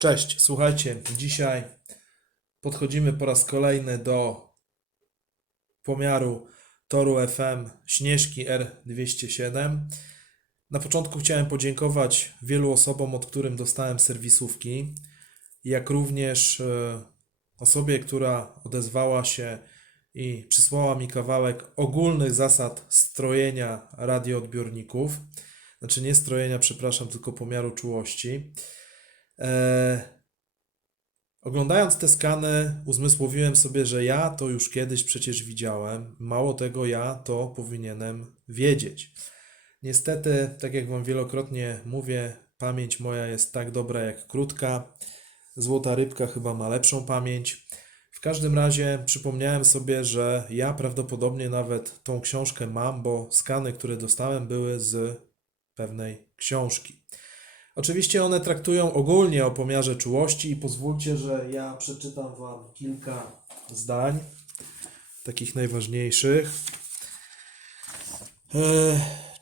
Cześć, słuchajcie, dzisiaj podchodzimy po raz kolejny do pomiaru toru FM Śnieżki R207. Na początku chciałem podziękować wielu osobom, od którym dostałem serwisówki, jak również e, osobie, która odezwała się i przysłała mi kawałek ogólnych zasad strojenia radioodbiorników. Znaczy nie strojenia, przepraszam, tylko pomiaru czułości. E, Oglądając te skany, uzmysłowiłem sobie, że ja to już kiedyś przecież widziałem. Mało tego, ja to powinienem wiedzieć. Niestety, tak jak Wam wielokrotnie mówię, pamięć moja jest tak dobra jak krótka. Złota rybka chyba ma lepszą pamięć. W każdym razie przypomniałem sobie, że ja prawdopodobnie nawet tą książkę mam, bo skany, które dostałem, były z pewnej książki. Oczywiście one traktują ogólnie o pomiarze czułości i pozwólcie, że ja przeczytam Wam kilka zdań, takich najważniejszych. E,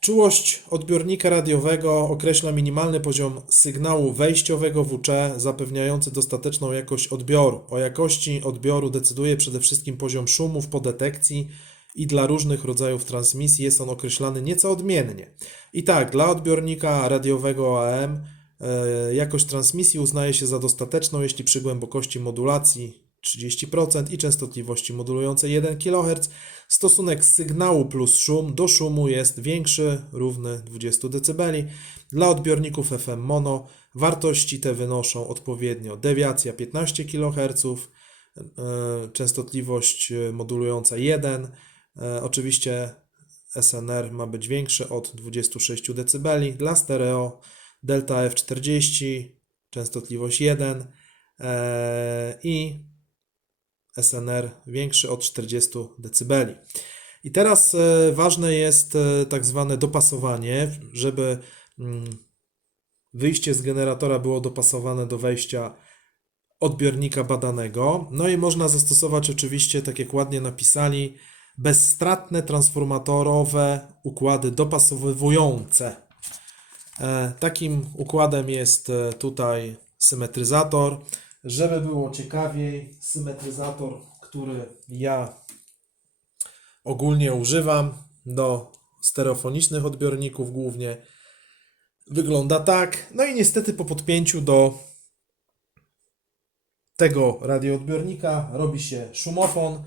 Czułość odbiornika radiowego określa minimalny poziom sygnału wejściowego WC zapewniający dostateczną jakość odbioru. O jakości odbioru decyduje przede wszystkim poziom szumów po detekcji i dla różnych rodzajów transmisji jest on określany nieco odmiennie. I tak, dla odbiornika radiowego AM e, jakość transmisji uznaje się za dostateczną, jeśli przy głębokości modulacji 30% i częstotliwości modulującej 1 kHz stosunek sygnału plus szum do szumu jest większy, równy 20 dB. Dla odbiorników FM mono wartości te wynoszą odpowiednio dewiacja 15 kHz, e, częstotliwość e, modulująca 1, e, oczywiście SNR ma być większy od 26 dB. Dla stereo delta F40, częstotliwość 1 e, i SNR większy od 40 dB. I teraz e, ważne jest e, tak zwane dopasowanie, żeby mm, wyjście z generatora było dopasowane do wejścia odbiornika badanego. No i można zastosować oczywiście, tak jak ładnie napisali, bezstratne transformatorowe układy dopasowywujące. E, Takim układem jest e, tutaj symetryzator. Żeby było ciekawiej, symetryzator, który ja ogólnie używam do stereofonicznych odbiorników głównie, wygląda tak. No i niestety po podpięciu do tego radioodbiornika robi się szumofon.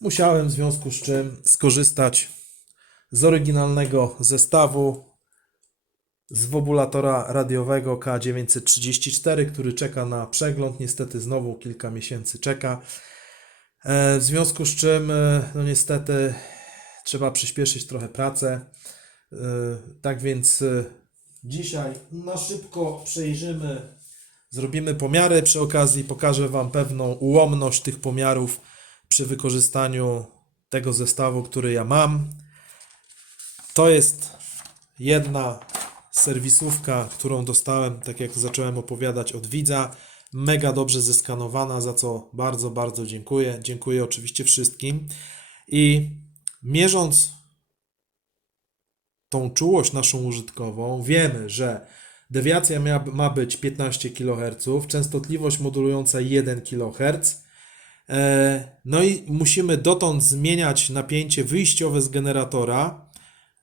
Musiałem w związku z czym skorzystać z oryginalnego zestawu z wobulatora radiowego K934, który czeka na przegląd. Niestety znowu kilka miesięcy czeka. E, W związku z czym, e, no niestety, trzeba przyspieszyć trochę pracę. E, Tak więc dzisiaj na szybko przejrzymy, zrobimy pomiary. Przy okazji pokażę Wam pewną ułomność tych pomiarów przy wykorzystaniu tego zestawu, który ja mam. To jest jedna serwisówka, którą dostałem, tak jak zacząłem opowiadać od widza. Mega dobrze zeskanowana, za co bardzo, bardzo dziękuję. Dziękuję oczywiście wszystkim. I mierząc tą czułość naszą użytkową, wiemy, że dewiacja ma być 15 kHz, częstotliwość modulująca 1 kHz. E, No i musimy dotąd zmieniać napięcie wyjściowe z generatora,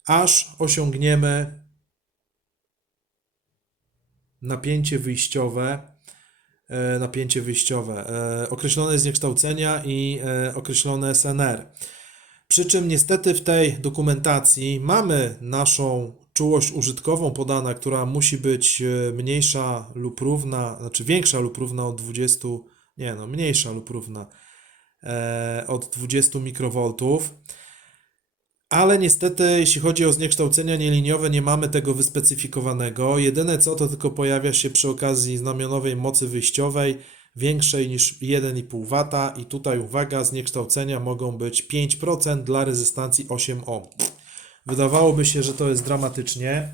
aż osiągniemy napięcie wyjściowe, e, napięcie wyjściowe, e, określone zniekształcenia i określone SNR. Przy czym niestety w tej dokumentacji mamy naszą czułość użytkową podana, która musi być mniejsza lub równa, znaczy większa lub równa od 20, nie no, mniejsza lub równa e, od 20 mikrowoltów. Ale niestety, jeśli chodzi o zniekształcenia nieliniowe, nie mamy tego wyspecyfikowanego. Jedyne co, to tylko pojawia się przy okazji znamionowej mocy wyjściowej większej niż 1,5 W i tutaj uwaga, zniekształcenia mogą być 5% dla rezystancji 8 ohm. Wydawałoby się, że to jest dramatycznie.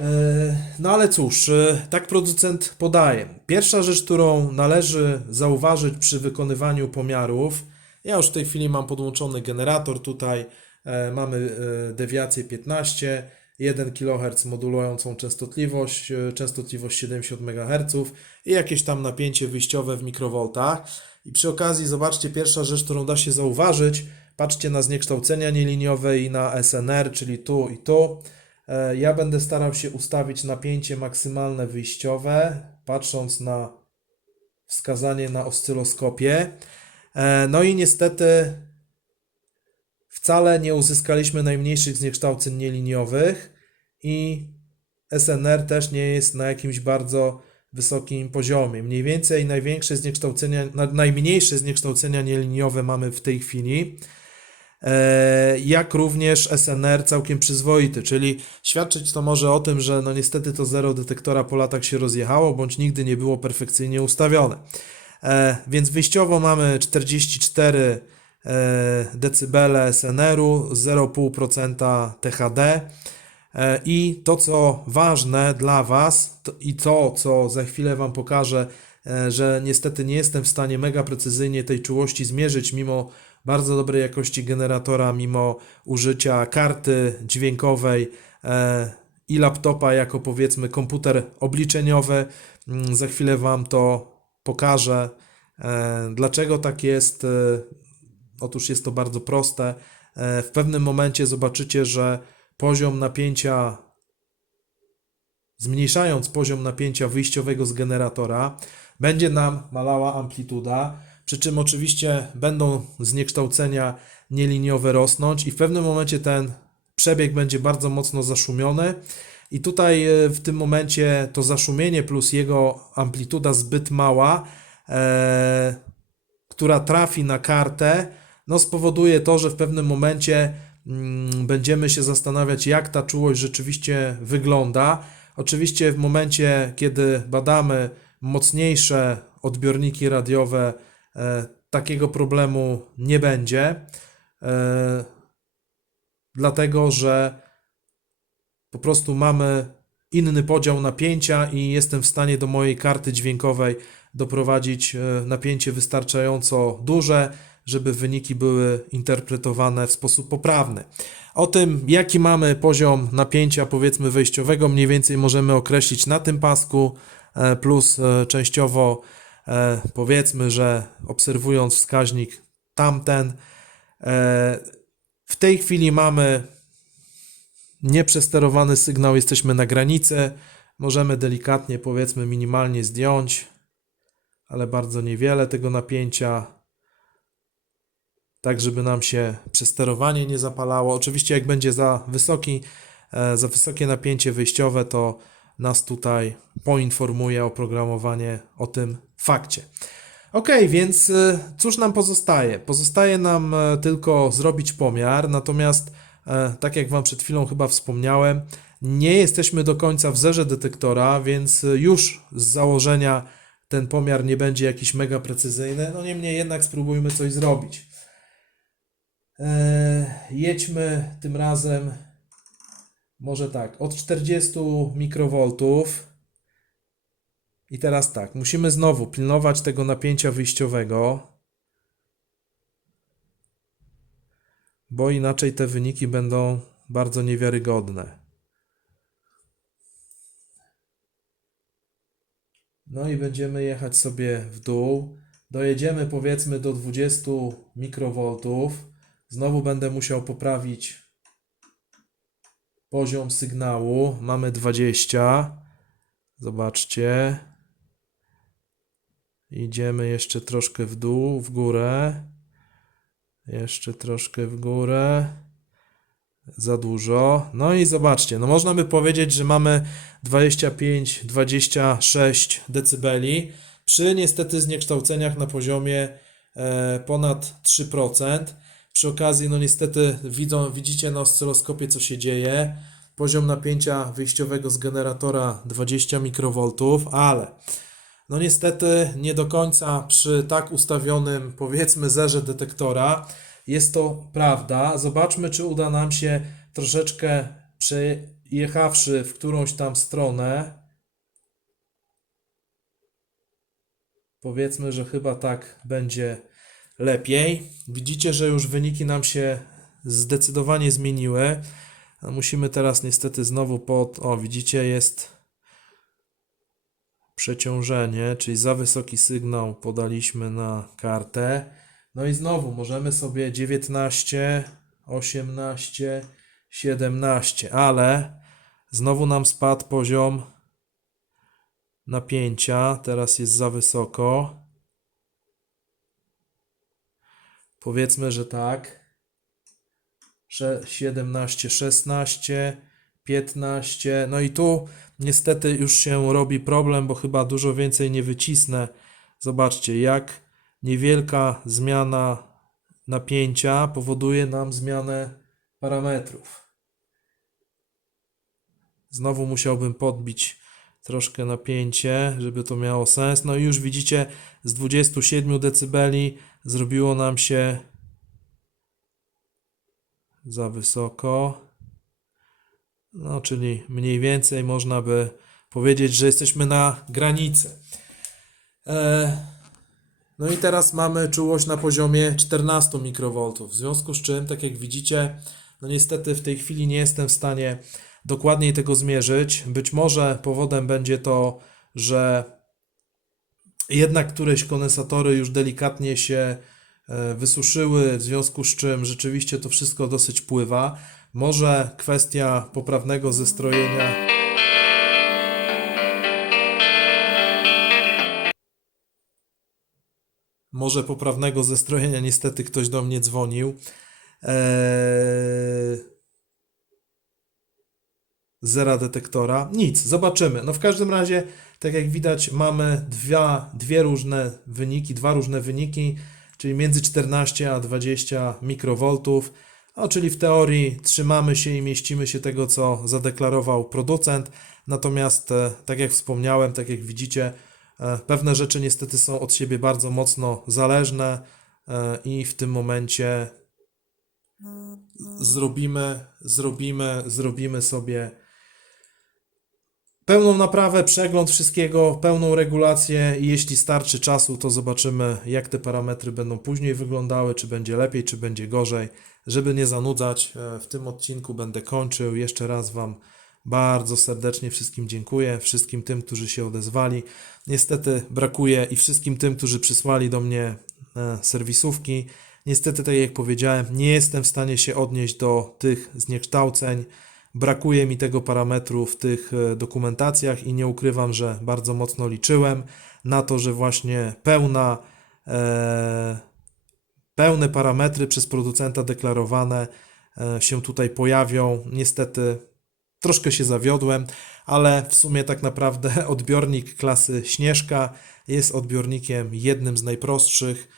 E, No ale cóż, e, tak producent podaje. Pierwsza rzecz, którą należy zauważyć przy wykonywaniu pomiarów, ja już w tej chwili mam podłączony generator tutaj, e, mamy dewiację 15 1 kHz modulującą częstotliwość, częstotliwość 70 MHz i jakieś tam napięcie wyjściowe w mikrowoltach. I przy okazji zobaczcie, pierwsza rzecz, którą da się zauważyć, patrzcie na zniekształcenia nieliniowe i na SNR, czyli tu i tu. E, Ja będę starał się ustawić napięcie maksymalne wyjściowe, patrząc na wskazanie na oscyloskopie. E, No i niestety wcale nie uzyskaliśmy najmniejszych zniekształceń nieliniowych i SNR też nie jest na jakimś bardzo wysokim poziomie. Mniej więcej największe zniekształcenia, na- najmniejsze zniekształcenia nieliniowe mamy w tej chwili, jak również SNR całkiem przyzwoity, czyli świadczyć to może o tym, że no niestety to zero detektora po latach się rozjechało, bądź nigdy nie było perfekcyjnie ustawione. E, Więc wyjściowo mamy 44 e, decybele SNR-u, 0,5% THD. E, I to, co ważne dla Was, to, i to, co za chwilę Wam pokażę, e, że niestety nie jestem w stanie mega precyzyjnie tej czułości zmierzyć, mimo bardzo dobrej jakości generatora, mimo użycia karty dźwiękowej e, i laptopa jako powiedzmy komputer obliczeniowy. Mm, Za chwilę Wam to pokażę. E, Dlaczego tak jest? E, Otóż jest to bardzo proste. W pewnym momencie zobaczycie, że poziom napięcia, zmniejszając poziom napięcia wyjściowego z generatora, będzie nam malała amplituda, przy czym oczywiście będą zniekształcenia nieliniowe rosnąć i w pewnym momencie ten przebieg będzie bardzo mocno zaszumiony. I tutaj e, w tym momencie to zaszumienie plus jego amplituda zbyt mała, e, która trafi na kartę, no spowoduje to, że w pewnym momencie mm, będziemy się zastanawiać, jak ta czułość rzeczywiście wygląda. Oczywiście w momencie, kiedy badamy mocniejsze odbiorniki radiowe, takiego problemu nie będzie, e, dlatego że po prostu mamy inny podział napięcia i jestem w stanie do mojej karty dźwiękowej doprowadzić e, napięcie wystarczająco duże, żeby wyniki były interpretowane w sposób poprawny. O tym, jaki mamy poziom napięcia, powiedzmy, wejściowego, mniej więcej możemy określić na tym pasku, e, plus e, częściowo e, powiedzmy, że obserwując wskaźnik tamten, e, w tej chwili mamy nieprzesterowany sygnał, jesteśmy na granicy. Możemy delikatnie, powiedzmy, minimalnie zdjąć, ale bardzo niewiele tego napięcia, tak żeby nam się przesterowanie nie zapalało. Oczywiście, jak będzie za wysoki, e, za wysokie napięcie wyjściowe, to nas tutaj poinformuje oprogramowanie o tym fakcie. Ok, więc y, cóż nam pozostaje? Pozostaje nam e, tylko zrobić pomiar, natomiast e, tak jak Wam przed chwilą chyba wspomniałem, nie jesteśmy do końca w zerze detektora, więc już z założenia ten pomiar nie będzie jakiś mega precyzyjny. No niemniej jednak spróbujmy coś zrobić. E, jedźmy tym razem może tak, od 40 mikrowoltów. I teraz tak, musimy znowu pilnować tego napięcia wyjściowego, bo inaczej te wyniki będą bardzo niewiarygodne. No i będziemy jechać sobie w dół. Dojedziemy powiedzmy do 20 mikrowoltów. Znowu będę musiał poprawić poziom sygnału. Mamy 20. Zobaczcie. Idziemy jeszcze troszkę w dół, w górę. Jeszcze troszkę w górę. Za dużo. No i zobaczcie, no można by powiedzieć, że mamy 25-26 decybeli przy niestety zniekształceniach na poziomie e, ponad 3%. Przy okazji, no niestety widzą, widzicie na oscyloskopie, co się dzieje. Poziom napięcia wyjściowego z generatora 20 mikrowoltów, ale no niestety nie do końca przy tak ustawionym, powiedzmy, zerze detektora jest to prawda. Zobaczmy, czy uda nam się troszeczkę przejechawszy w którąś tam stronę. Powiedzmy, że chyba tak będzie lepiej. Widzicie, że już wyniki nam się zdecydowanie zmieniły. Musimy teraz niestety znowu pod. O, widzicie, jest przeciążenie, czyli za wysoki sygnał podaliśmy na kartę. No i znowu możemy sobie 19, 18, 17, ale znowu nam spadł poziom napięcia. Teraz jest za wysoko. Powiedzmy, że tak. Sze- 17, 16, 15. No i tu niestety już się robi problem, bo chyba dużo więcej nie wycisnę. Zobaczcie, jak niewielka zmiana napięcia powoduje nam zmianę parametrów. Znowu musiałbym podbić troszkę napięcie, żeby to miało sens. No i już widzicie, z 27 dB zrobiło nam się za wysoko. No, czyli mniej więcej można by powiedzieć, że jesteśmy na granicy. E, no i teraz mamy czułość na poziomie 14 mikrowoltów. W związku z czym, tak jak widzicie, no niestety w tej chwili nie jestem w stanie dokładniej tego zmierzyć. Być może powodem będzie to, że jednak któreś kondensatory już delikatnie się e, wysuszyły, w związku z czym rzeczywiście to wszystko dosyć pływa. Może kwestia poprawnego zestrojenia. Może poprawnego zestrojenia, niestety ktoś do mnie dzwonił. Eee, zera detektora. Nic, zobaczymy. No w każdym razie, tak jak widać, mamy dwa, dwie różne wyniki, dwa różne wyniki, czyli między 14 a 20 mikrowoltów. No, czyli w teorii trzymamy się i mieścimy się tego, co zadeklarował producent. Natomiast, e, tak jak wspomniałem, tak jak widzicie, e, pewne rzeczy niestety są od siebie bardzo mocno zależne e, i w tym momencie zrobimy, zrobimy, zrobimy sobie pełną naprawę, przegląd wszystkiego, pełną regulację i jeśli starczy czasu, to zobaczymy, jak te parametry będą później wyglądały, czy będzie lepiej, czy będzie gorzej. Żeby nie zanudzać, e, w tym odcinku będę kończył. Jeszcze raz Wam bardzo serdecznie wszystkim dziękuję, wszystkim tym, którzy się odezwali. Niestety brakuje i wszystkim tym, którzy przysłali do mnie e, serwisówki. Niestety, tak jak powiedziałem, nie jestem w stanie się odnieść do tych zniekształceń. Brakuje mi tego parametru w tych e, dokumentacjach i nie ukrywam, że bardzo mocno liczyłem na to, że właśnie pełna, e, pełne parametry przez producenta deklarowane e, się tutaj pojawią. Niestety troszkę się zawiodłem, ale w sumie tak naprawdę odbiornik klasy Śnieżka jest odbiornikiem jednym z najprostszych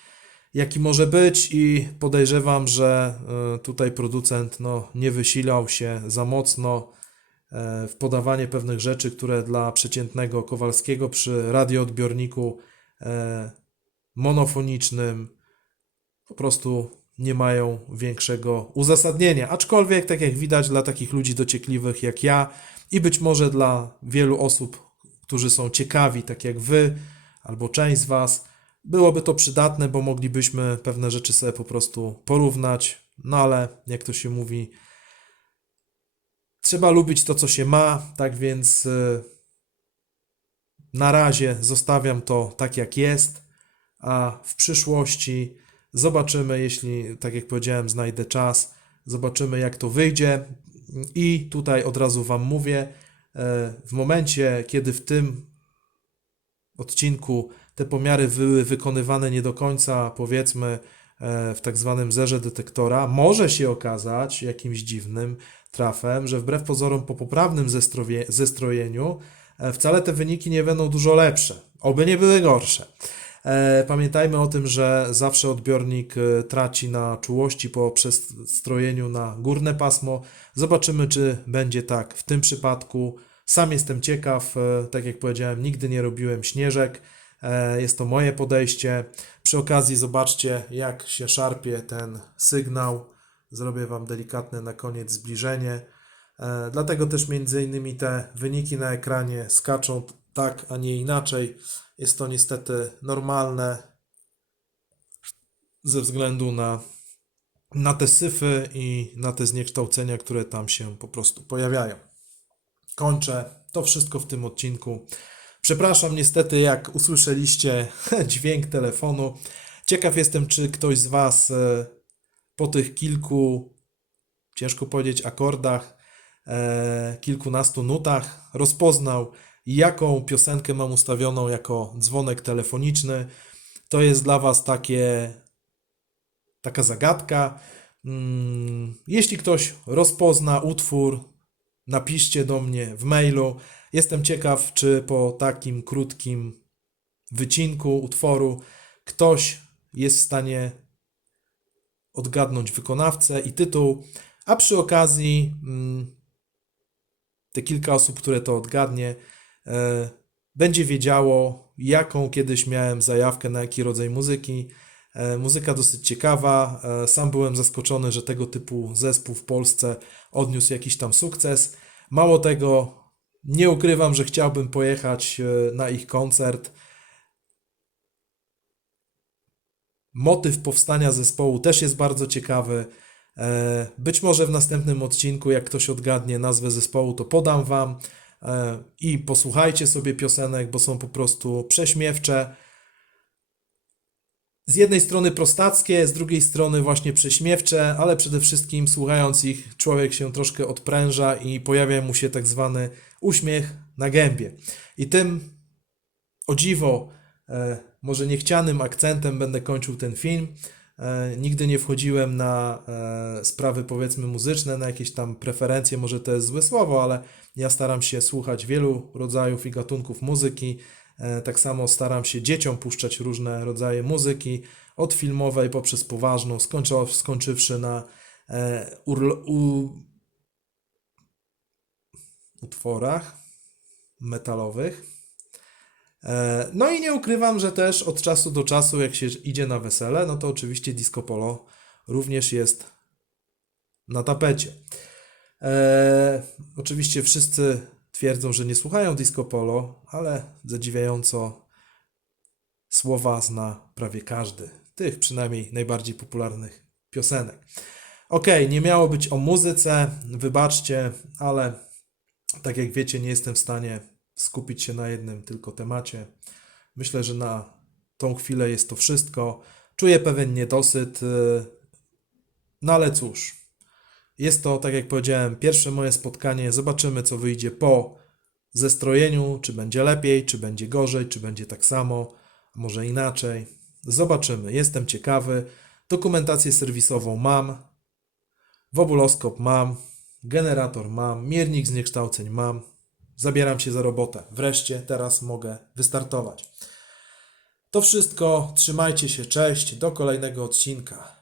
jaki może być i podejrzewam, że e, tutaj producent no, nie wysilał się za mocno e, w podawanie pewnych rzeczy, które dla przeciętnego Kowalskiego przy radioodbiorniku e, monofonicznym po prostu nie mają większego uzasadnienia. Aczkolwiek, tak jak widać, dla takich ludzi dociekliwych jak ja i być może dla wielu osób, którzy są ciekawi, tak jak wy, albo część z was, Byłoby to przydatne, bo moglibyśmy pewne rzeczy sobie po prostu porównać, no ale jak to się mówi, trzeba lubić to, co się ma, tak więc y, na razie zostawiam to tak, jak jest, a w przyszłości zobaczymy, jeśli, tak jak powiedziałem, znajdę czas, zobaczymy, jak to wyjdzie. I tutaj od razu Wam mówię, y, w momencie, kiedy w tym odcinku te pomiary były wykonywane nie do końca, powiedzmy, e, w tak zwanym zerze detektora, może się okazać jakimś dziwnym trafem, że wbrew pozorom po poprawnym zestrojeniu e, wcale te wyniki nie będą dużo lepsze, oby nie były gorsze. E, Pamiętajmy o tym, że zawsze odbiornik traci na czułości po przestrojeniu na górne pasmo. Zobaczymy, czy będzie tak w tym przypadku. Sam jestem ciekaw, tak jak powiedziałem, nigdy nie robiłem śnieżek. E, Jest to moje podejście. Przy okazji zobaczcie, jak się szarpie ten sygnał. Zrobię Wam delikatne na koniec zbliżenie. E, Dlatego też między innymi te wyniki na ekranie skaczą tak, a nie inaczej. Jest to niestety normalne ze względu na na te syfy i na te zniekształcenia, które tam się po prostu pojawiają. Kończę to wszystko w tym odcinku. Przepraszam, niestety, jak usłyszeliście dźwięk telefonu. Ciekaw jestem, czy ktoś z Was e, po tych kilku, ciężko powiedzieć, akordach, e, kilkunastu nutach rozpoznał, jaką piosenkę mam ustawioną jako dzwonek telefoniczny. To jest dla Was takie, taka zagadka. Mm, Jeśli ktoś rozpozna utwór, napiszcie do mnie w mailu. Jestem ciekaw, czy po takim krótkim wycinku utworu ktoś jest w stanie odgadnąć wykonawcę i tytuł, a przy okazji mm, te kilka osób, które to odgadnie, e, będzie wiedziało, jaką kiedyś miałem zajawkę na jaki rodzaj muzyki. E, Muzyka dosyć ciekawa. E, Sam byłem zaskoczony, że tego typu zespół w Polsce odniósł jakiś tam sukces. Mało tego, nie ukrywam, że chciałbym pojechać e, na ich koncert. Motyw powstania zespołu też jest bardzo ciekawy. E, Być może w następnym odcinku, jak ktoś odgadnie nazwę zespołu, to podam Wam e, i posłuchajcie sobie piosenek, bo są po prostu prześmiewcze. Z jednej strony prostackie, z drugiej strony właśnie prześmiewcze, ale przede wszystkim słuchając ich, człowiek się troszkę odpręża i pojawia mu się tak zwany uśmiech na gębie. I tym o dziwo, e, może niechcianym akcentem będę kończył ten film. E, nigdy nie wchodziłem na e, sprawy powiedzmy muzyczne, na jakieś tam preferencje, może to jest złe słowo, ale ja staram się słuchać wielu rodzajów i gatunków muzyki. Tak samo staram się dzieciom puszczać różne rodzaje muzyki, od filmowej poprzez poważną, skończywszy na utworach metalowych. E, No i nie ukrywam, że też od czasu do czasu, jak się idzie na wesele, no to oczywiście disco polo również jest na tapecie. E, oczywiście wszyscy twierdzą, że nie słuchają disco polo, ale zadziwiająco słowa zna prawie każdy. Tych przynajmniej najbardziej popularnych piosenek. Okej, nie miało być o muzyce, wybaczcie, ale tak jak wiecie, nie jestem w stanie skupić się na jednym tylko temacie. Myślę, że na tą chwilę jest to wszystko. Czuję pewien niedosyt, yy, no ale cóż. Jest to, tak jak powiedziałem, pierwsze moje spotkanie. Zobaczymy, co wyjdzie po zestrojeniu, czy będzie lepiej, czy będzie gorzej, czy będzie tak samo, może inaczej. Zobaczymy. Jestem ciekawy. Dokumentację serwisową mam. Wobuloskop mam. Generator mam. Miernik zniekształceń mam. Zabieram się za robotę. Wreszcie teraz mogę wystartować. To wszystko. Trzymajcie się. Cześć. Do kolejnego odcinka.